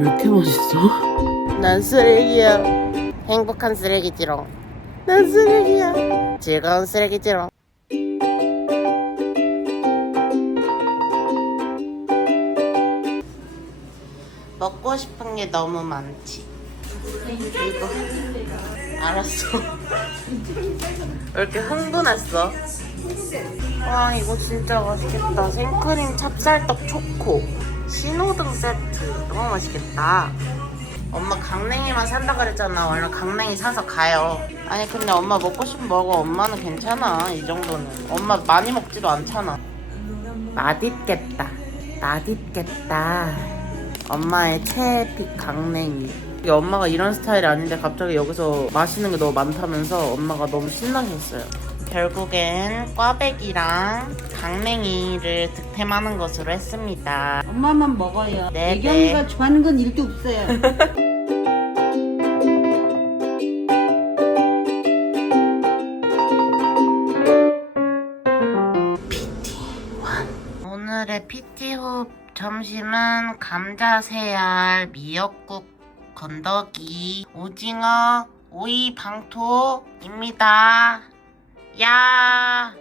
왜 이렇게 맛있어? 난 쓰레기야. 행복한 쓰레기지롱. 난 쓰레기야. 즐거운 쓰레기지롱. 먹고 싶은 게 너무 많지. 이거 알았어. 왜 이렇게 흥분했어? 와 이거 진짜 맛있겠다. 생크림 찹쌀떡 초코 신호등 세트 너무 맛있겠다. 엄마 강냉이만 산다 그랬잖아. 얼른 강냉이 사서 가요. 아니 근데 엄마 먹고 싶으면 먹어. 엄마는 괜찮아. 이 정도는 엄마 많이 먹지도 않잖아. 맛있겠다. 맛있겠다. 엄마의 최애픽 강냉이. 이게 엄마가 이런 스타일이 아닌데 갑자기 여기서 맛있는 게 너무 많다면서 엄마가 너무 신나셨어요. 결국엔 꽈배기랑 강냉이를 득템하는 것으로 했습니다. 엄마만 먹어요. 네, 애경이가 좋아하는 건 일도 없어요. 오늘의 PT호 점심은 감자 새알, 미역국, 건더기, 오징어, 오이 방토입니다. 야!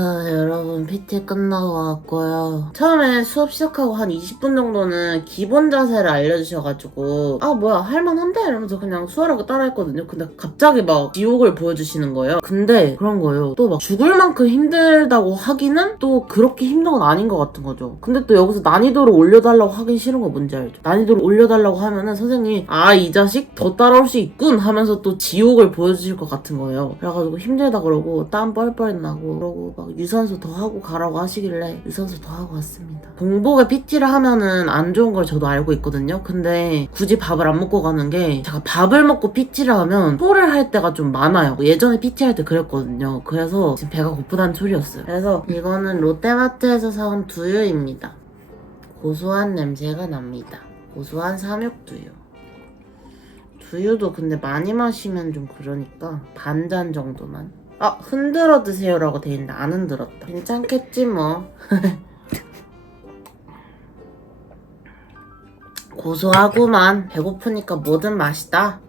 여러분 PT 끝나고 왔고요. 처음에 수업 시작하고 한 20분 정도는 기본 자세를 알려주셔가지고 뭐야 할만한데? 이러면서 그냥 수월하게 따라했거든요. 근데 갑자기 막 지옥을 보여주시는 거예요. 근데 그런 거예요. 또 막 죽을 만큼 힘들다고 하기는 또 그렇게 힘든 건 아닌 것 같은 거죠. 근데 또 여기서 난이도를 올려달라고 하긴 싫은 거 뭔지 알죠? 난이도를 올려달라고 하면은 선생님이 이 자식 더 따라올 수 있군 하면서 또 지옥을 보여주실 것 같은 거예요. 그래가지고 힘들다 그러고 땀 뻘뻘 나고 그러고 막 유산소 더 하고 가라고 하시길래 유산소 더 하고 왔습니다. 공복에 PT를 하면은 안 좋은 걸 저도 알고 있거든요. 근데 굳이 밥을 안 먹고 가는 게 제가 밥을 먹고 PT를 하면 토를 할 때가 좀 많아요. 예전에 PT 할 때 그랬거든요. 그래서 지금 배가 고프다는 소리였어요. 그래서 이거는 롯데마트에서 사온 두유입니다. 고소한 냄새가 납니다. 고소한 삼육두유. 두유도 근데 많이 마시면 좀 그러니까 반 잔 정도만. 흔들어 드세요라고 돼 있는데 안 흔들었다. 괜찮겠지 뭐. 고소하구만. 배고프니까 뭐든 맛있다.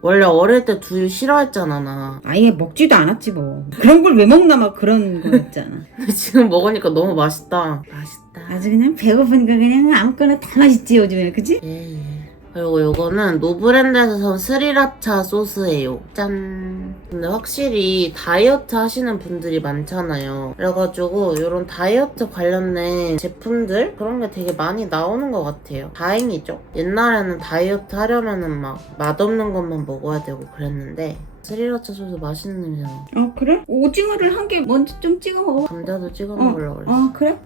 원래 어릴 때 두유 싫어했잖아 나. 아예 먹지도 않았지 뭐. 그런 걸 왜 먹나 막 그런 거 있잖아. 근데 지금 먹으니까 너무 맛있다. 맛있다. 아주 그냥 배고프니까 그냥 아무거나 다 맛있지 요즘에, 그치? 예. 그리고 요거는 노브랜드에서 산 스리라차 소스예요. 짠. 근데 확실히 다이어트 하시는 분들이 많잖아요. 그래가지고 이런 다이어트 관련된 제품들 그런 게 되게 많이 나오는 것 같아요. 다행이죠. 옛날에는 다이어트 하려면은 막 맛없는 것만 먹어야 되고 그랬는데 스리라차 소스 맛있는 냄새나. 그래? 오징어를 한 개 먼저 좀 찍어 먹어. 감자도 찍어 먹으려고 그랬어. 그래?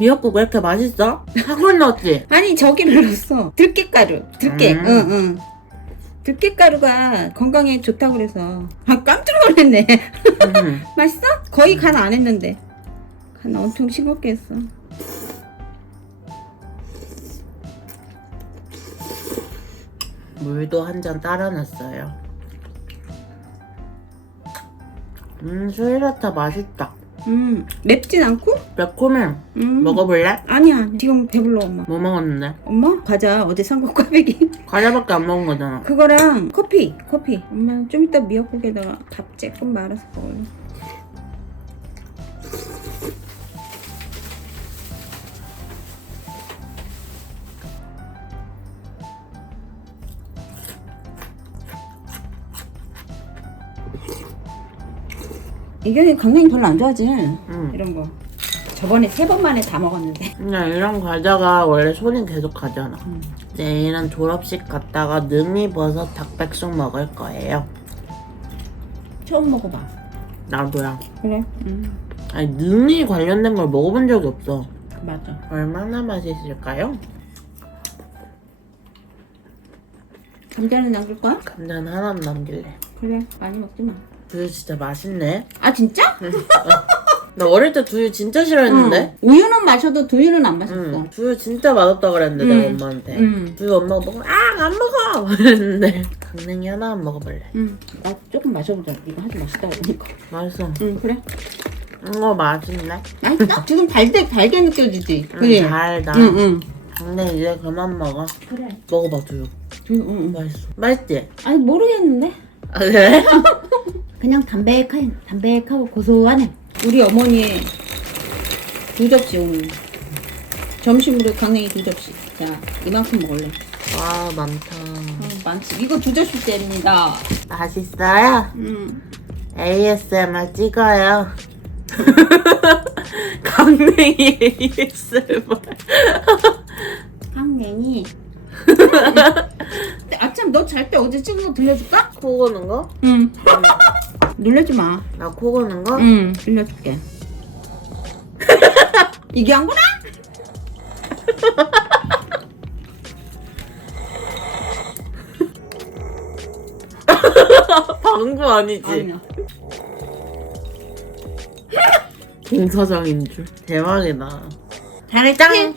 미역국 왜 이렇게 맛있어? 사골 넣었지? 아니 저기를 넣었어. 들깨가루. 들깨. 응. 들깨가루가 건강에 좋다고 그래서. 깜짝 놀랐네. 맛있어? 거의 간 안 했는데. 간 엄청 싱겁게 했어. 물도 한 잔 따라 놨어요. 스리라차 맛있다. 맵진 않고? 매콤해. 먹어볼래? 아니야. 지금 배불러 엄마. 뭐 먹었는데? 엄마? 과자 어제 산 거 꽈배기. 과자밖에 안 먹은 거잖아. 그거랑 커피. 엄마 좀 이따 미역국에다가 밥 조금 말아서 먹을래. 이게 강냉이 별로 안 좋아하지? 이런 거. 저번에 3번 만에 다 먹었는데. 그냥 이런 과자가 원래 손이 계속 가잖아. 내일은 졸업식 갔다가 능이버섯 닭백숙 먹을 거예요. 처음 먹어봐. 나도야. 그래? 아니 능이 관련된 걸 먹어본 적이 없어. 맞아. 얼마나 맛있을까요? 감자는 남길 거야? 감자는 하나도 남길래. 그래. 많이 먹지 마. 두유 진짜 맛있네. 아 진짜? 나 어릴 때 두유 진짜 싫어했는데? 우유는 마셔도 두유는 안 마셨어. 두유 진짜 맛없다 그랬는데 내가 엄마한테. 두유 엄마가 먹으면 안 먹어! 이랬는데 강냉이 하나 안 먹어볼래. 나 조금 마셔보자. 이거 하지 맛있다고 그러니까. 맛있어. 그래. 맛있네. 맛있어? 지금 달게 느껴지지? 그래. 달다. 응. 근데 이제 그만 먹어. 그래. 먹어봐, 두유. 응. 맛있어. 맛있지? 아니 모르겠는데. 아, 그래? 그냥 담백하고 고소하네. 우리 어머니의 2접시 오늘. 점심으로 강냉이 2접시. 자, 이만큼 먹을래. 와, 많다. 많지. 이거 2접시째입니다. 맛있어요? ASMR 찍어요. 강냉이 ASMR. 강냉이. 아참 너 잘 때 어제 찍은 거 들려줄까? 코 고는 거? 응. 놀라지 마. 나 코 고는 거? 응. 들려줄게. 이게 한구나? 방구 아니지? 아니야. 공사장인 줄. 대박이다. 잘했지?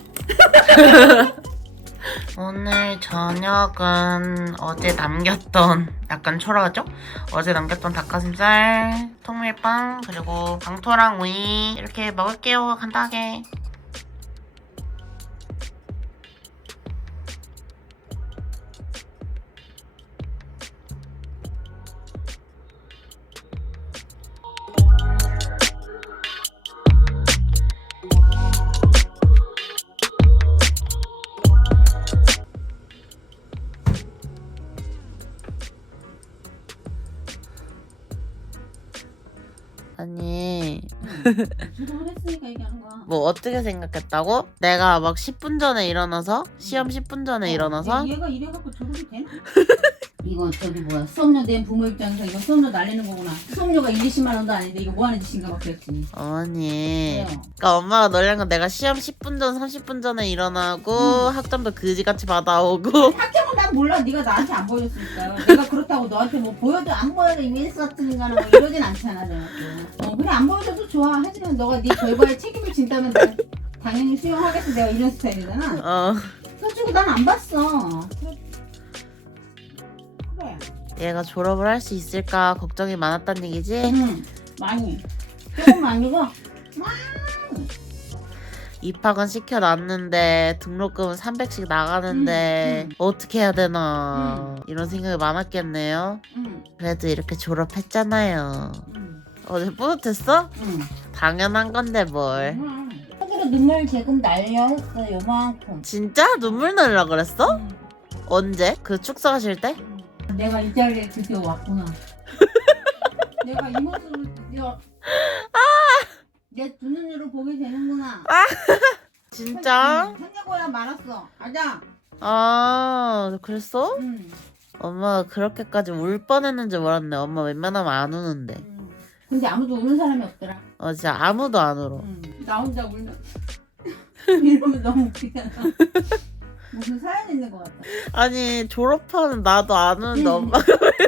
오늘 저녁은 어제 남겼던 약간 초라하죠? 어제 남겼던 닭가슴살, 통밀빵, 그리고 방토랑 우이 이렇게 먹을게요. 간단하게. 아니 주동을 했으니까 얘기하는 거야. 뭐 어떻게 생각했다고? 내가 막 10분 전에 일어나서 시험 10분 전에 일어나서 얘가 이래갖고 졸업이 되나? 이거 저기 뭐야 수업료 낸 부모 입장에서 이거 수업료 날리는 거구나. 수업료가 1, 20만 원도 아닌데 이거 뭐 하는 짓인가 막 그랬지. 어머니 왜요? 그러니까 엄마가 놀란 건 내가 시험 10분 전 30분 전에 일어나고 학점도 그지같이 받아오고 학점은 난 몰라. 네가 나한테 안 보여줬으니까. 내가 그렇다고 너한테 뭐 보여도 안 보여도 이메일스 같은 인간은 뭐 이러진 않잖아 내가 또. 그래 안 보여줘도 좋아. 하지만 너가 네 결과에 책임을 진다면 내가 당연히 수용하겠어. 내가 이런 스타일이잖아. 그래가지고 난 안 봤어. 그래. 얘가 졸업을 할 수 있을까 걱정이 많았단 얘기지? 응. 많이. 조금 아니고 입학은 시켜놨는데 등록금은 300씩 나가는데 어떻게 해야 되나 이런 생각이 많았겠네요. 그래도 이렇게 졸업했잖아요. 어제 뿌듯했어? 당연한 건데 뭘. 속으로 눈물 지금 날려 했어 요만큼. 진짜? 눈물 날라 그랬어? 언제? 그 축사하실 때? 내가 이 자리에 드디어 왔구나. 내가 이 모습을 드디어 내 두 눈으로 보게 되는구나. 진짜? 생각보다 많았어. 아자. 아 그랬어? 응. 엄마가 그렇게까지 울 뻔했는지 몰랐네. 엄마 웬만하면 안 우는데. 근데 아무도 우는 사람이 없더라. 진짜 아무도 안 울어. 나 혼자 울면 이러면 너무 웃기잖아. 무슨 사연 있는 것 같다. 아니 졸업하는 나도 안 우는데 엄마가 왜 울어?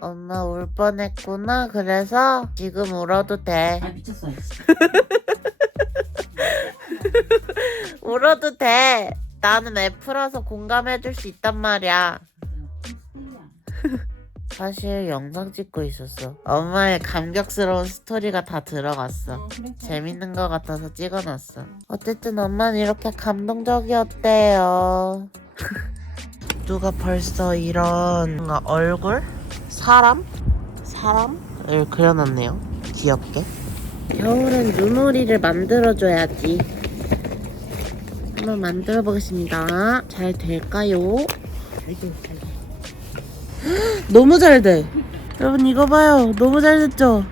엄마 울 뻔했구나. 그래서 지금 울어도 돼. 아 미쳤어. 울어도 돼. 나는 F라서 공감해줄 수 있단 말이야. 사실 영상 찍고 있었어. 엄마의 감격스러운 스토리가 다 들어갔어. 재밌는 거 같아서 찍어놨어. 어쨌든 엄마는 이렇게 감동적이었대요. 누가 벌써 이런 뭔가 얼굴? 사람을 그려놨네요. 귀엽게. 겨울엔 눈오리를 만들어줘야지. 한번 만들어 보겠습니다. 잘 될까요? 너무 잘 돼. 여러분 이거 봐요. 너무 잘 됐죠?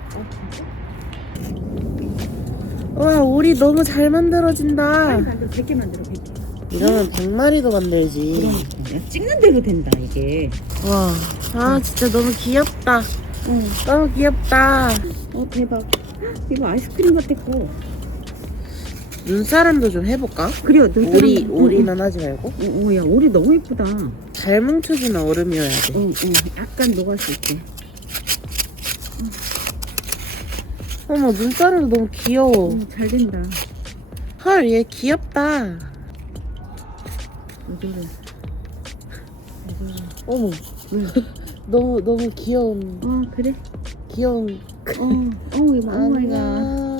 와 오리 너무 잘 만들어진다. 100개 만들어 100개. 이러면 100마리도 만들지. 그러니까 찍는 대로 된다 이게. 와, 아 진짜 너무 귀엽다. 너무 귀엽다. 대박. 이거 아이스크림 같았고. 눈사람도 좀 해볼까? 그래요. 오리만 하지 말고. 야 오리 너무 예쁘다. 잘 뭉쳐지는 얼음이어야 돼. 약간 녹을 수 있게. 어머 눈사람도 너무 귀여워. 잘 된다. 헐 얘 귀엽다. 어머 너무 귀여운 그래? 귀여운 어머니가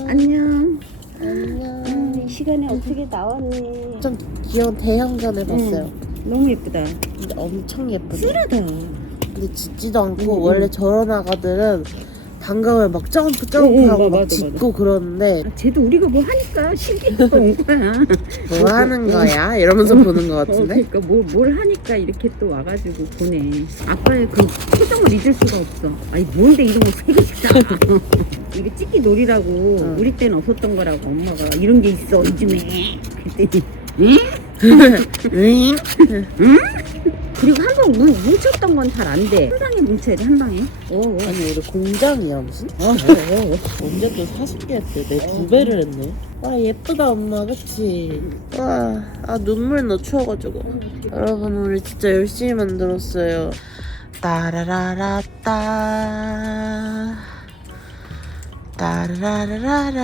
안녕. 안녕. 이 시간에 어떻게 나왔니? 좀 귀여운 대형견을 봤어요. 너무 예쁘다. 근데 엄청 예쁘다. 쓰라다. 근데 짖지도 않고 응, 원래 응. 저런 아가들은 방금을 막 점프하고 응, 막 맞아, 짖고 그러는데 쟤도 우리가 뭐 하니까 신기해서 온 거야. 뭐 하는 거야? 이러면서 보는 것 같은데? 그러니까 뭘 하니까 이렇게 또 와가지고 보내. 아빠의 그 표정을 잊을 수가 없어. 아니 뭔데 이런 거 세 개씩 다. 이게 찍기 놀이라고 응. 우리 때는 없었던 거라고 엄마가 이런 게 있어 요즘에. 그랬더니 응? 그리고 한 번 뭉쳤던 건 잘 안 돼. 한 방에 뭉쳐야 돼, 한 방에. 아니 우리 공장이야 무슨? 언제 또 40개 했대? 내 2배를 했네. 와 예쁘다 엄마 그치? 와 눈물 나 추워가지고. 여러분 우리 진짜 열심히 만들었어요. 따라라라따 따라라라라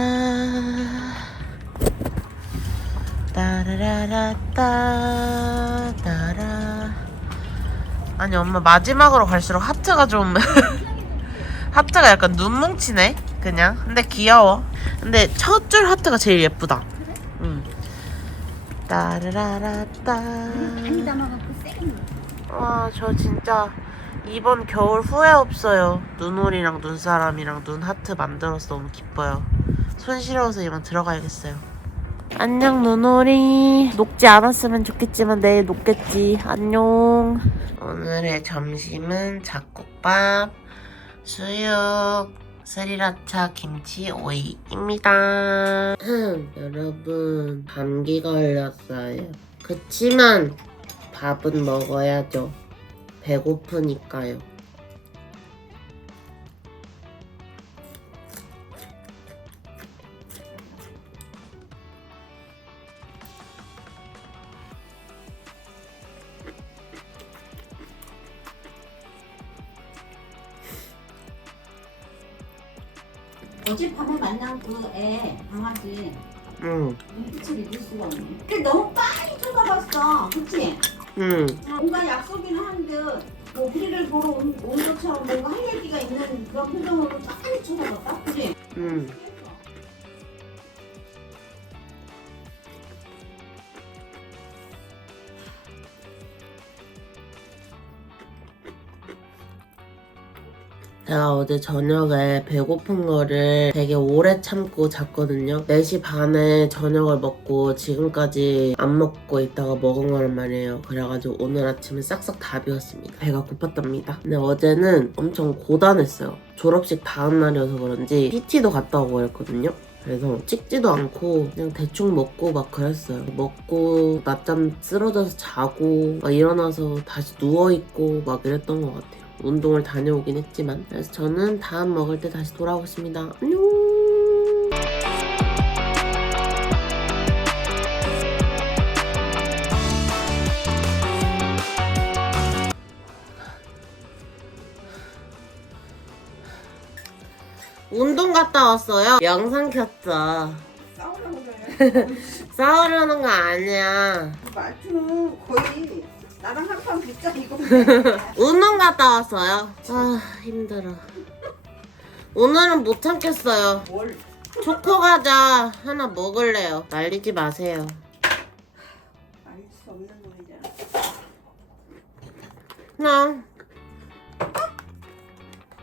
따라라라따 따라. 아니 엄마 마지막으로 갈수록 하트가 좀 하트가 약간 눈 뭉치네 그냥. 근데 귀여워. 근데 첫 줄 하트가 제일 예쁘다. 응. 따라라라따. 많이 담아갖고 세게. 와 저 진짜 이번 겨울 후회 없어요. 눈오리랑 눈사람이랑 눈 하트 만들어서 너무 기뻐요. 손 시려워서 이만 들어가야겠어요. 안녕 눈오리. 녹지 않았으면 좋겠지만 내일 녹겠지. 안녕. 오늘의 점심은 잡곡밥, 수육, 스리라차 김치 오이입니다. 여러분 감기 걸렸어요. 그치만 밥은 먹어야죠. 배고프니까요. 어젯밤에 만난 그 애 강아지 응. 눈빛을 잊을 수가 없네. 근데 너무 빨리 쳐다봤어, 그치? 응. 뭔가 약속이는 한 듯, 뭐 우리를 보러 온 것처럼 뭔가 할 얘기가 있는 그런 표정으로 빨리 쳐다봤다, 그치? 응. 제가 어제 저녁에 배고픈 거를 되게 오래 참고 잤거든요. 4시 반에 저녁을 먹고 지금까지 안 먹고 있다가 먹은 거란 말이에요. 그래가지고 오늘 아침에 싹싹 다 비웠습니다. 배가 고팠답니다. 근데 어제는 엄청 고단했어요. 졸업식 다음 날이어서 그런지 PT도 갔다 오고 그랬거든요. 그래서 찍지도 않고 그냥 대충 먹고 막 그랬어요. 먹고 낮잠 쓰러져서 자고 막 일어나서 다시 누워있고 막 이랬던 것 같아요. 운동을 다녀오긴 했지만. 그래서 저는 다음 먹을 때 다시 돌아오겠습니다. 안녕. 운동 갔다 왔어요. 영상 켰죠. 싸우려고 그래. 싸우려는 거 아니야. 말투는 거의 나랑 한판 붙자 이거. 운동 갔다 왔어요. 아 힘들어. 오늘은 못 참겠어요. 뭘? 초코 과자 하나 먹을래요. 말리지 마세요. 말릴 수 없는 놈이잖아.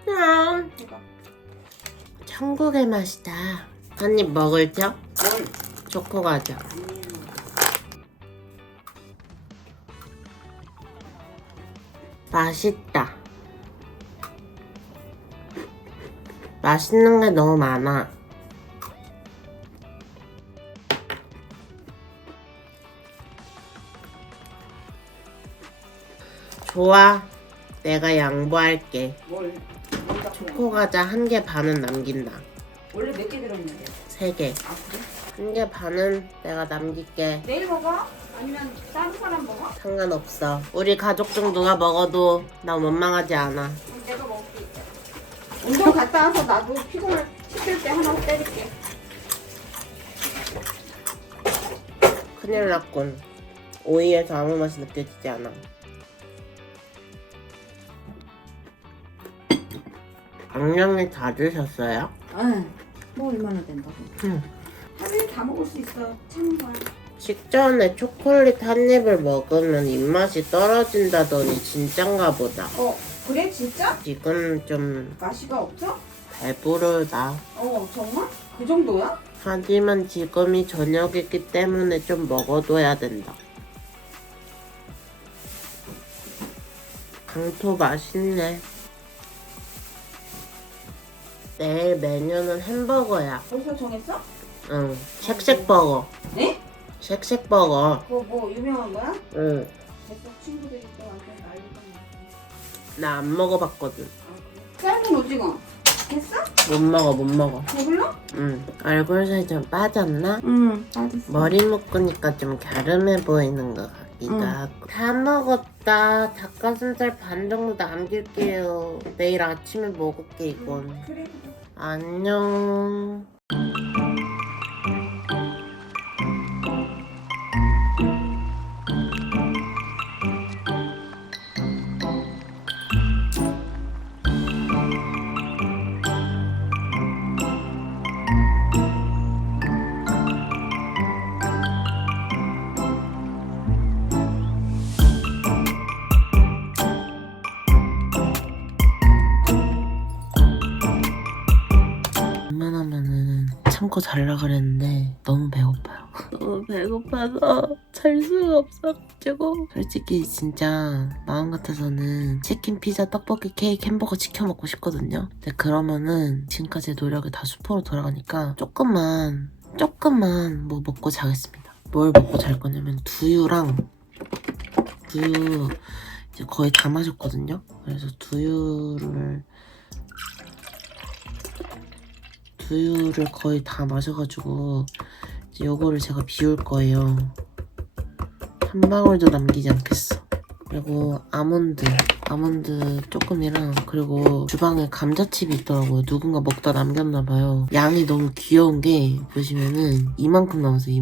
그냥 해봐. 천국의 맛이다. 한 입 먹을죠? 뭘? 초코 과자. 맛있다. 맛있는 게 너무 많아. 좋아. 내가 양보할게. 뭘? 초코 과자 1개 반은 남긴다. 원래 몇 개 들었는데? 3개. 아 그래? 1개 반은 내가 남길게. 내일 먹어? 아니면 다른 사람 먹어? 상관없어. 우리 가족 중 누가 먹어도 나 원망하지 않아. 그럼 내가 먹을게. 운동 갔다 와서 나도 피곤할 시킬 때 하나 때릴게. 큰일 났군. 오이에서 아무 맛이 느껴지지 않아. 강령이 다 드셨어요? 응. 뭐 얼마나 된다고? 응. 하루에 다 먹을 수 있어. 참은 거야. 식전에 초콜릿 한 입을 먹으면 입맛이 떨어진다더니 진짠가 보다. 그래 진짜? 지금 좀 맛이가 없어? 배부르다. 정말? 그 정도야? 하지만 지금이 저녁이기 때문에 좀 먹어둬야 된다. 강토 맛있네. 내일 메뉴는 햄버거야. 벌써 정했어? 응, 쉑쉑버거. 네? 쉑쉑버거. 그거 뭐 유명한 거야? 응, 됐어. 친구들이 또 완전 난리가 났어. 나 안 먹어봤거든. 삶은 오징어. 됐어? 못 먹어. 배불러? 응, 얼굴살 좀 빠졌나? 응. 빠졌어. 머리 묶으니까 좀 갸름해 보이는 것 같기도 하고. 다 먹었다. 닭가슴살 반 정도 남길게요. 내일 아침에 먹을게 이건. 그래. 안녕. 웬만하면은 참고 자려고 그랬는데 너무 배고파요. 너무 배고파서 잘 수가 없어가지고 솔직히 진짜 마음 같아서는 치킨, 피자, 떡볶이, 케이크, 햄버거 시켜 먹고 싶거든요. 근데 그러면은 지금까지의 노력이 다 수포로 돌아가니까 조금만 뭐 먹고 자겠습니다. 뭘 먹고 잘 거냐면 두유 이제 거의 다 마셨거든요. 그래서 두유를 거의 다 마셔가지고 이제 요거를 제가 비울 거예요. 한 방울도 남기지 않겠어. 그리고 아몬드 조금이랑, 그리고 주방에 감자칩이 있더라고요. 누군가 먹다 남겼나봐요. 양이 너무 귀여운 게 보시면은 이만큼 남았어요.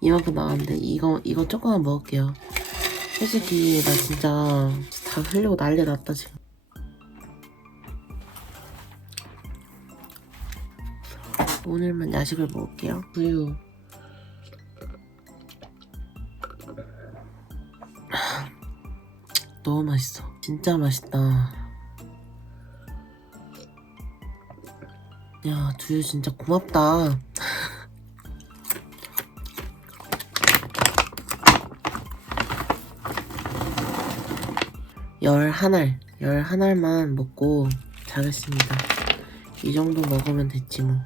이만큼 나왔는데 이거 조금만 먹을게요. 솔직히 나 진짜 다 흘리고 난리 났다 지금. 오늘만 야식을 먹을게요. 우유. 너무 맛있어. 진짜 맛있다. 야, 두유 진짜 고맙다. 열 한 알만 먹고 자겠습니다. 이 정도 먹으면 됐지 뭐.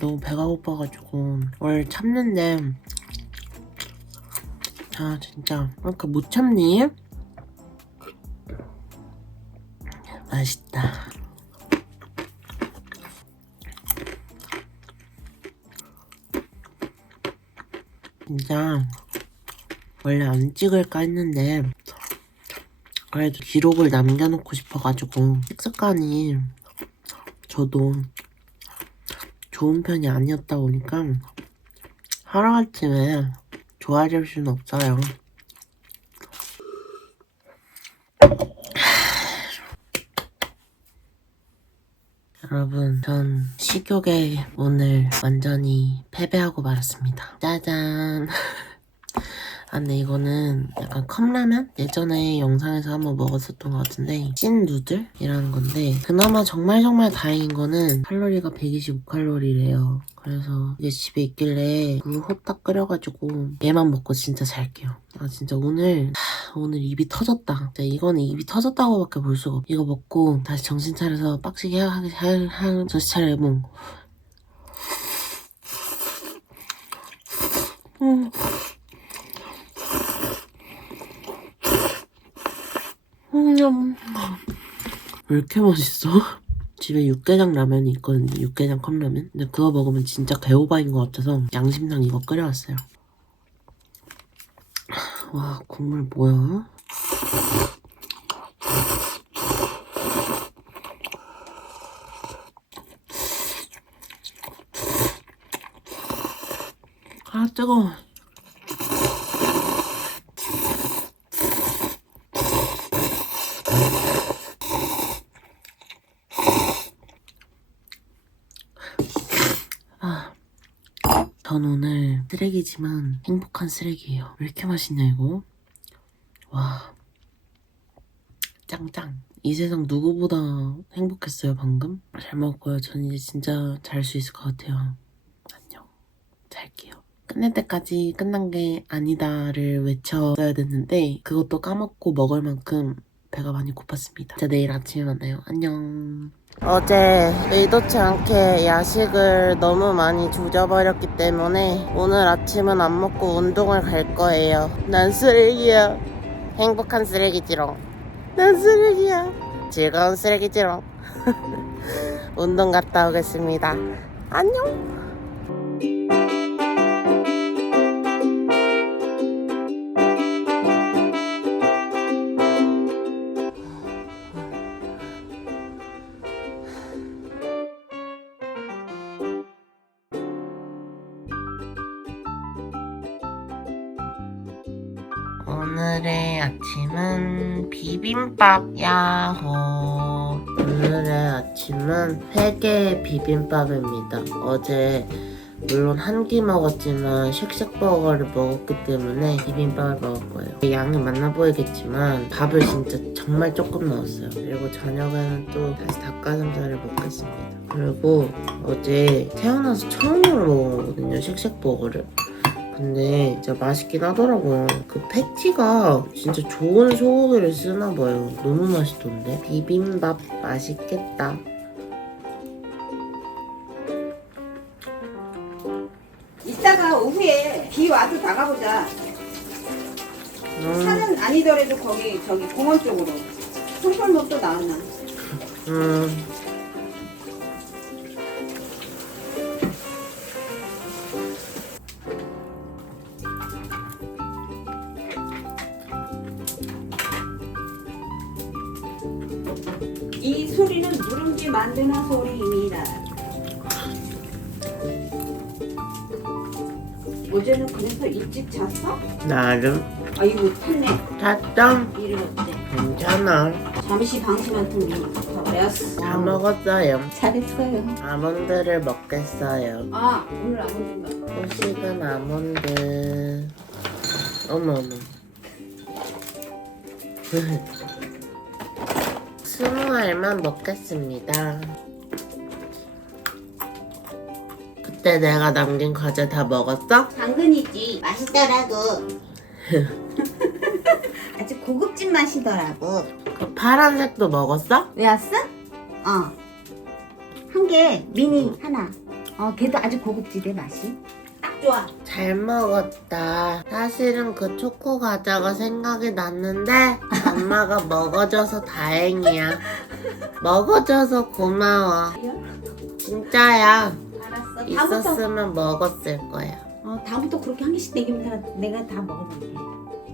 너무 배가 고파가지고 원래 참는데 진짜 그러니까 못 참니? 맛있다. 진짜 원래 안 찍을까 했는데 그래도 기록을 남겨놓고 싶어가지고 식습관이 저도 좋은 편이 아니었다 보니까 하루아침에 좋아질 수는 없어요. 여러분, 전 식욕에 오늘 완전히 패배하고 말았습니다. 짜잔. 근데 이거는 약간 컵라면? 예전에 영상에서 한번 먹었었던 것 같은데 찐 누들이라는 건데, 그나마 정말 다행인 거는 칼로리가 125칼로리래요. 그래서 이게 집에 있길래 물 호딱 끓여가지고 얘만 먹고 진짜 잘게요. 진짜 오늘 입이 터졌다. 진짜 이거는 입이 터졌다고밖에 볼 수가 없어. 이거 먹고 다시 정신 차려서 빡시게 정신 차려면 왜 이렇게 맛있어? 집에 육개장 라면이 있거든요. 육개장 컵라면. 근데 그거 먹으면 진짜 개오바인 것 같아서 양심상 이거 끓여왔어요. 와, 국물 뭐야? 전 오늘 쓰레기지만 행복한 쓰레기예요. 왜 이렇게 맛있냐 이거? 와, 짱짱. 이 세상 누구보다 행복했어요 방금. 잘 먹었고요. 전 이제 진짜 잘 수 있을 것 같아요. 안녕. 잘게요. 끝낼 때까지 끝난 게 아니다를 외쳤어야 됐는데 그것도 까먹고 먹을 만큼 배가 많이 고팠습니다. 진짜 내일 아침에 만나요. 안녕. 어제 의도치 않게 야식을 너무 많이 조져버렸기 때문에 오늘 아침은 안 먹고 운동을 갈 거예요. 난 쓰레기야. 행복한 쓰레기지롱. 난 쓰레기야. 즐거운 쓰레기지롱. 운동 갔다 오겠습니다. 안녕. 오늘의 아침은 비빔밥. 야호. 오늘의 아침은 회계 비빔밥입니다. 어제 물론 한 끼 먹었지만 쉑쉑버거를 먹었기 때문에 비빔밥을 먹을 거예요. 양이 많아 보이겠지만 밥을 진짜 정말 조금 넣었어요. 그리고 저녁에는 또 다시 닭가슴살을 먹겠습니다. 그리고 어제 태어나서 처음으로 먹어보거든요, 쉑쉑버거를. 근데 진짜 맛있긴 하더라고요. 그 패티가 진짜 좋은 소고기를 쓰나봐요. 너무 맛있던데. 비빔밥 맛있겠다. 이따가 오후에 비 와도 나가보자. 산은 아니더라도 거기 저기 공원 쪽으로. 송편도 또 나왔나? 이 소리는 누룽지 만드는 소리입니다. 어제는 그래서 일찍 잤어? 나름 아이고 탔네. 잤죠? 일은 어때? 괜찮아. 잠시 방심한 틈이 가버렸어. 다 먹었어요. 잘했어요. 아몬드를 먹겠어요. 아 오늘 아몬드인가? 후식은 아몬드. 어머. 20알만 먹겠습니다. 그때 내가 남긴 과자 다 먹었어? 당근이지. 맛있더라고. 아주 고급진 맛이더라고. 그 파란색도 먹었어? 왜 왔어? 한 개 미니 하나. 걔도 아주 고급지대 맛이. 딱 좋아. 잘 먹었다. 사실은 그 초코 과자가 생각이 났는데 엄마가 먹어줘서 다행이야. 먹어줘서 고마워. 진짜야. 알았어. 있었으면 먹었을 거야. 다음부터 그렇게 한 개씩 내가 다 먹어볼게.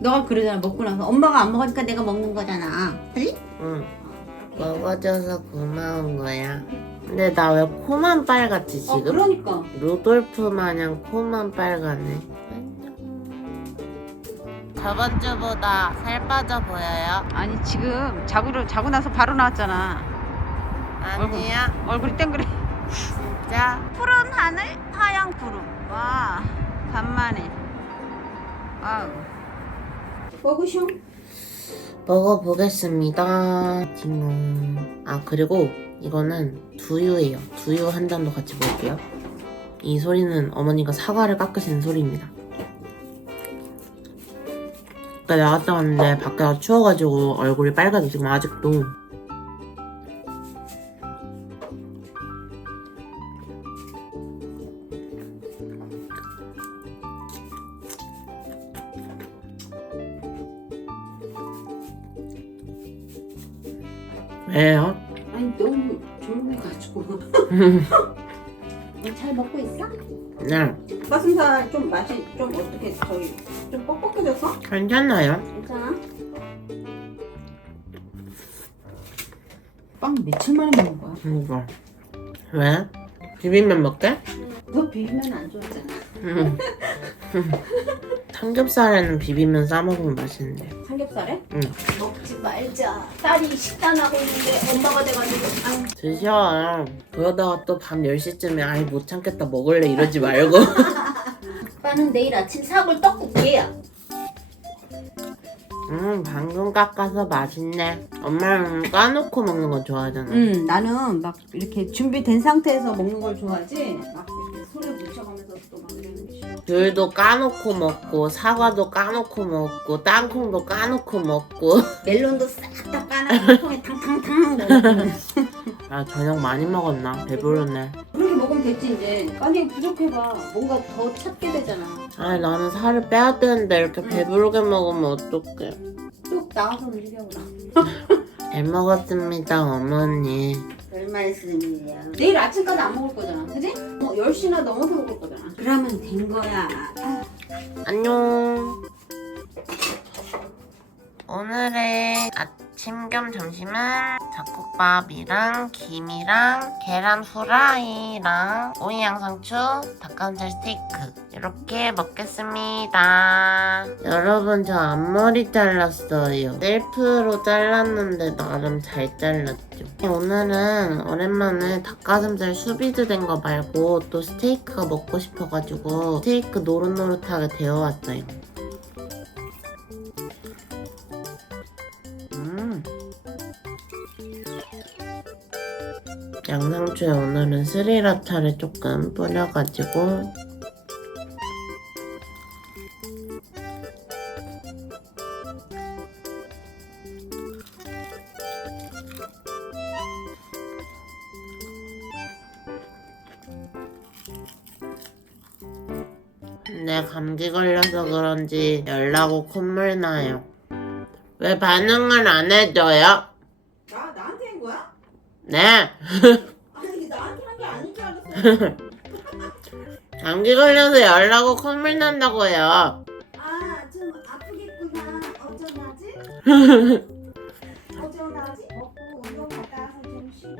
너가 그러잖아. 먹고 나서 엄마가 안 먹으니까 내가 먹는 거잖아. 그지? 응. 먹어줘서 고마운 거야. 근데 나 왜 코만 빨갛지 지금? 그러니까. 루돌프 마냥 코만 빨갛네. 저번 주보다 살 빠져 보여요? 아니 지금 자고 나서 바로 나왔잖아. 아니야. 얼굴이 땡그래. 진짜? 푸른 하늘, 하얀 구름. 와, 간만에. 와우. 먹으쇼? 먹어보겠습니다. 딩. 그리고 이거는 두유예요. 두유 한 잔도 같이 먹을게요. 이 소리는 어머니가 사과를 깎으시는 소리입니다. 아까 나갔다 왔는데 밖에가 추워가지고 얼굴이 빨개져 지금 아직도. 왜요? 아니 너무 조용해가지고. 잘 먹고 있어? 네. 닭가슴살 좀 맛이 좀 어떻게 저기 좀 뻑뻑해져서? 괜찮아요. 괜찮아? 빵 며칠 만에 먹는 거야? 이거 왜? 비빔면 먹게? 너 비빔면 안 좋아하잖아. 삼겹살에는 비빔면 싸먹으면 맛있는데. 삼겹살에? 응. 먹지 말자. 딸이 식단하고 있는데 엄마가 돼가지고. 아유. 드셔. 그러다가 또 밤 10시쯤에 아이 못 참겠다 먹을래 이러지 말고. 아빠는 내일 아침 사골 떡국이에요. 방금 깎아서 맛있네. 엄마는 까놓고 먹는 거 좋아하잖아. 나는 막 이렇게 준비된 상태에서 먹는 걸 좋아하지. 막 이렇게 손에 묻혀가면서 또 막 이러는 게 싫어. 귤도 까놓고 먹고 사과도 까놓고 먹고 땅콩도 까놓고 먹고. 멜론도 싹 다 까놔서 통에 탕탕탕 먹고. 아 저녁 많이 먹었나? 배부르네. 그렇게 먹으면 됐지 이제. 아니 부족해봐. 뭔가 더 찾게 되잖아. 아니 나는 살을 빼야 되는데 이렇게 배부르게 먹으면 어떡해. 쭉 나가서 움직여보라. 잘 먹었습니다 어머니. 별 말씀이에요. 내일 아침까지 안 먹을 거잖아, 그지? 10시나 넘어서 먹을 거잖아. 그러면 된 거야. 안녕. 오늘의 아침 겸 점심은 잡곡밥이랑 김이랑 계란 후라이랑 오이 양상추, 닭가슴살 스테이크 이렇게 먹겠습니다. 여러분 저 앞머리 잘랐어요. 셀프로 잘랐는데 나름 잘 잘랐죠. 오늘은 오랜만에 닭가슴살 수비드 된 거 말고 또 스테이크가 먹고 싶어가지고 스테이크 노릇노릇하게 데워왔어요. 양상추에 오늘은 스리라차를 조금 뿌려가지고 근데 감기 걸려서 그런지 열나고 콧물 나요. 왜 반응을 안 해줘요? 나한테 한 거야? 네. 아니 이게 나한테 한 게 아닐 줄 알았어. 감기 걸려서 열나고 콧물 난다고요. 아, 좀 아프겠구나. 어쩌나지? 어쩌나지? 먹고 운동 갔다 와서 좀 쉬렴.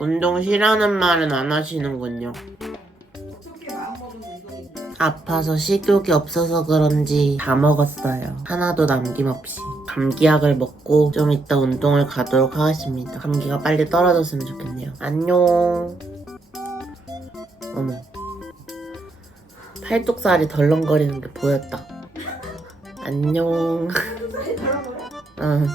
운동 쉬라는 말은 안 하시는군요. 어떻게 마음먹은 운동인데? 아파서 식욕이 없어서 그런지 다 먹었어요. 하나도 남김없이. 감기약을 먹고 좀 이따 운동을 가도록 하겠습니다. 감기가 빨리 떨어졌으면 좋겠네요. 안녕. 어머. 팔뚝살이 덜렁거리는 게 보였다. 안녕. 팔뚝살이 덜렁거려? 응.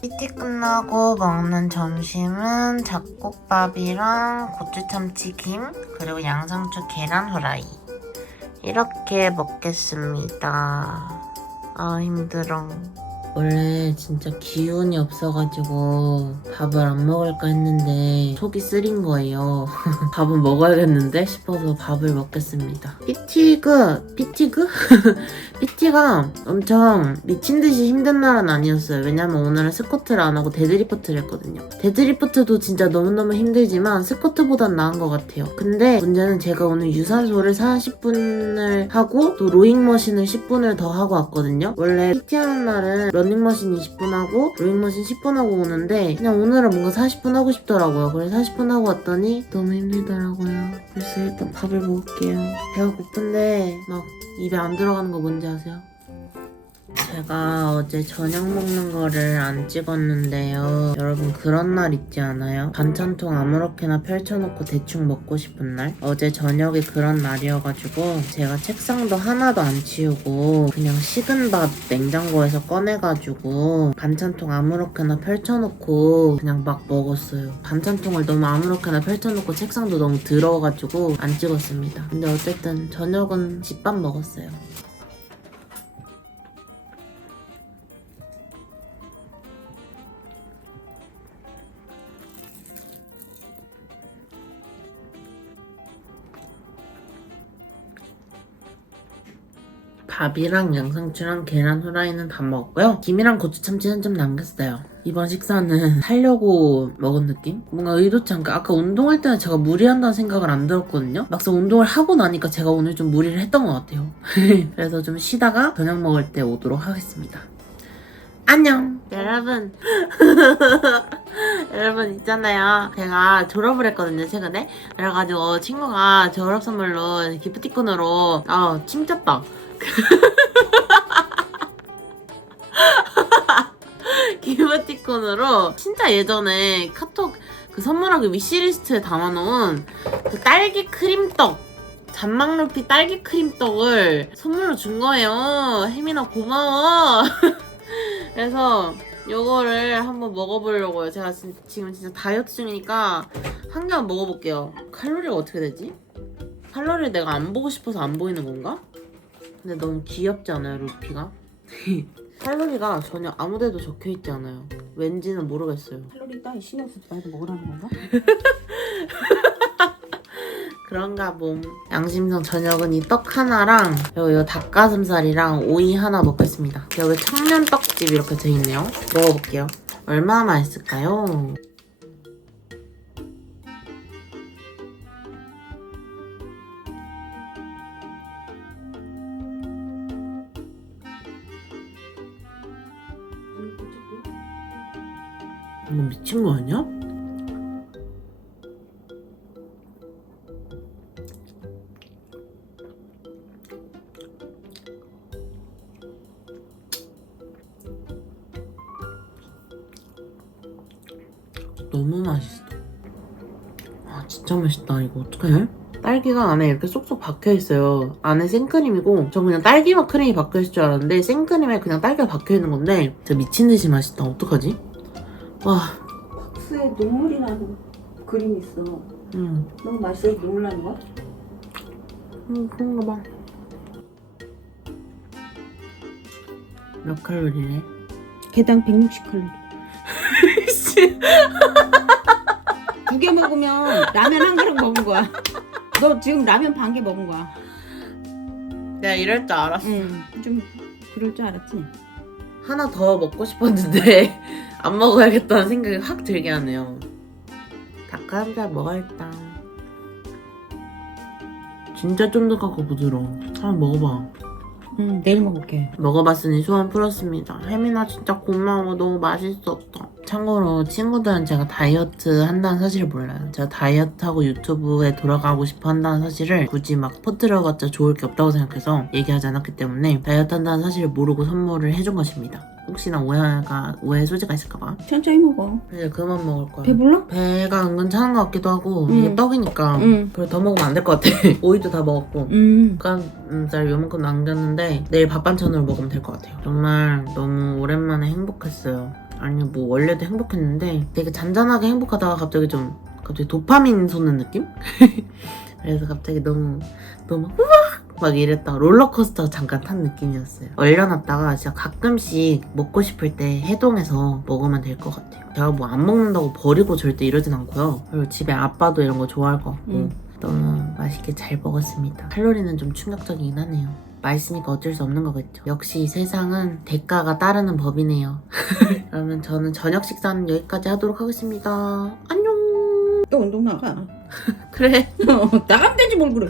PT 끝나고 먹는 점심은 잡곡밥이랑 고추참치김 그리고 양상추 계란 후라이 이렇게 먹겠습니다. 아 힘들어. 원래 진짜 기운이 없어가지고 밥을 안 먹을까 했는데 속이 쓰린 거예요. 밥은 먹어야겠는데 싶어서 밥을 먹겠습니다. PT가 엄청 미친듯이 힘든 날은 아니었어요. 왜냐면 오늘은 스쿼트를 안 하고 데드리프트를 했거든요. 데드리프트도 진짜 너무너무 힘들지만 스쿼트보단 나은 것 같아요. 근데 문제는 제가 오늘 유산소를 40분을 하고 또 로잉머신을 10분을 더 하고 왔거든요. 원래 PT 하는 날은 러닝머신 20분 하고 로잉머신 10분 하고 오는데 그냥 오늘은 뭔가 40분 하고 싶더라고요. 그래서 40분 하고 왔더니 너무 힘들더라고요. 그래서 일단 밥을 먹을게요. 배가 고픈데 막 입에 안 들어가는 거 뭔지 아세요? 제가 어제 저녁 먹는 거를 안 찍었는데요. 여러분 그런 날 있지 않아요? 반찬통 아무렇게나 펼쳐놓고 대충 먹고 싶은 날? 어제 저녁이 그런 날이어가지고 제가 책상도 하나도 안 치우고 그냥 식은 밥 냉장고에서 꺼내가지고 반찬통 아무렇게나 펼쳐놓고 그냥 막 먹었어요. 반찬통을 너무 아무렇게나 펼쳐놓고 책상도 너무 더러워가지고 안 찍었습니다. 근데 어쨌든 저녁은 집밥 먹었어요. 밥이랑 양상추랑 계란 후라이는 다 먹었고요. 김이랑 고추참치는 좀 남겼어요. 이번 식사는 살려고 먹은 느낌? 뭔가 의도치 않게 아까 운동할 때는 제가 무리한다는 생각을 안 들었거든요. 막상 운동을 하고 나니까 제가 오늘 좀 무리를 했던 것 같아요. 그래서 좀 쉬다가 저녁 먹을 때 오도록 하겠습니다. 안녕 여러분. 여러분 있잖아요, 제가 졸업을 했거든요 최근에. 그래가지고 친구가 졸업 선물로 기프티콘으로 침 쳤다. 기프티콘으로 진짜 예전에 카톡 그 선물하기 위시리스트에 담아놓은 그 딸기 크림떡, 잔망루피 딸기 크림떡을 선물로 준 거예요. 혜민아 고마워. 그래서 요거를 한번 먹어보려고요. 제가 지금 진짜 다이어트 중이니까 한 개만 먹어볼게요. 칼로리가 어떻게 되지? 칼로리 내가 안 보고 싶어서 안 보이는 건가? 근데 너무 귀엽지 않아요, 루피가? 칼로리가 전혀 아무데도 적혀있지 않아요. 왠지는 모르겠어요. 칼로리 따위 신경 쓰지 말고 먹으라는 건가? 그런가 봄. 양심상 저녁은 이 떡 하나랑 그리고 이 닭가슴살이랑 오이 하나 먹겠습니다. 여기 청년떡집 이렇게 돼있네요. 먹어볼게요. 얼마나 맛있을까요? 이거 미친 거 아니야? 너무 맛있어. 아 진짜 맛있다. 이거 어떡해? 딸기가 안에 이렇게 쏙쏙 박혀있어요. 안에 생크림이고 전 그냥 딸기맛 크림이 박혀있을 줄 알았는데 생크림에 그냥 딸기가 박혀있는 건데 진짜 미친듯이 맛있다. 어떡하지? 와. 박스에 눈물이 나는 그림이 있어. 너무 맛있어서 눈물 나는 거야? 그런가 봐. 몇 칼로리래? 개당 160칼로리. 두 개 먹으면 라면 한 그릇 먹은 거야. 너 지금 라면 반 개 먹은 거야. 내가 이럴 줄 알았어. 좀 그럴 줄 알았지? 하나 더 먹고 싶었는데 안 먹어야겠다는 생각이 확 들게 하네요. 닭가슴살 먹어야겠다. 진짜 쫀득하고 부드러워. 한번 먹어봐. 내일 먹을게. 먹어봤으니 소원 풀었습니다. 혜민아 진짜 고마워. 너무 맛있었다. 참고로 친구들은 제가 다이어트 한다는 사실을 몰라요. 제가 다이어트하고 유튜브에 돌아가고 싶어 한다는 사실을 굳이 막 퍼뜨려봤자 좋을 게 없다고 생각해서 얘기하지 않았기 때문에 다이어트 한다는 사실을 모르고 선물을 해준 것입니다. 혹시나 오해 소지가 있을까봐. 천천히 먹어. 이제 그만 먹을 거야. 배불러? 배가 은근 차는 것 같기도 하고 이게 떡이니까 그래 더 먹으면 안 될 것 같아. 오이도 다 먹었고 닭가슴살 요만큼 남겼는데 내일 밥 반찬으로 먹으면 될 것 같아요. 정말 너무 오랜만에 행복했어요. 아니 뭐 원래도 행복했는데 되게 잔잔하게 행복하다가 갑자기 도파민 솟는 느낌? 그래서 갑자기 너무 우와! 막 이랬다가 롤러코스터 잠깐 탄 느낌이었어요. 얼려놨다가 진짜 가끔씩 먹고 싶을 때 해동해서 먹으면 될 것 같아요. 제가 뭐 안 먹는다고 버리고 절대 이러진 않고요. 그리고 집에 아빠도 이런 거 좋아할 것 같고 너무 맛있게 잘 먹었습니다. 칼로리는 좀 충격적이긴 하네요. 맛있으니까 어쩔 수 없는 거겠죠. 역시 세상은 대가가 따르는 법이네요. 그러면 저는 저녁 식사는 여기까지 하도록 하겠습니다. 안녕. 또 운동 나가. 그래. 나가면 되지 뭘 그래.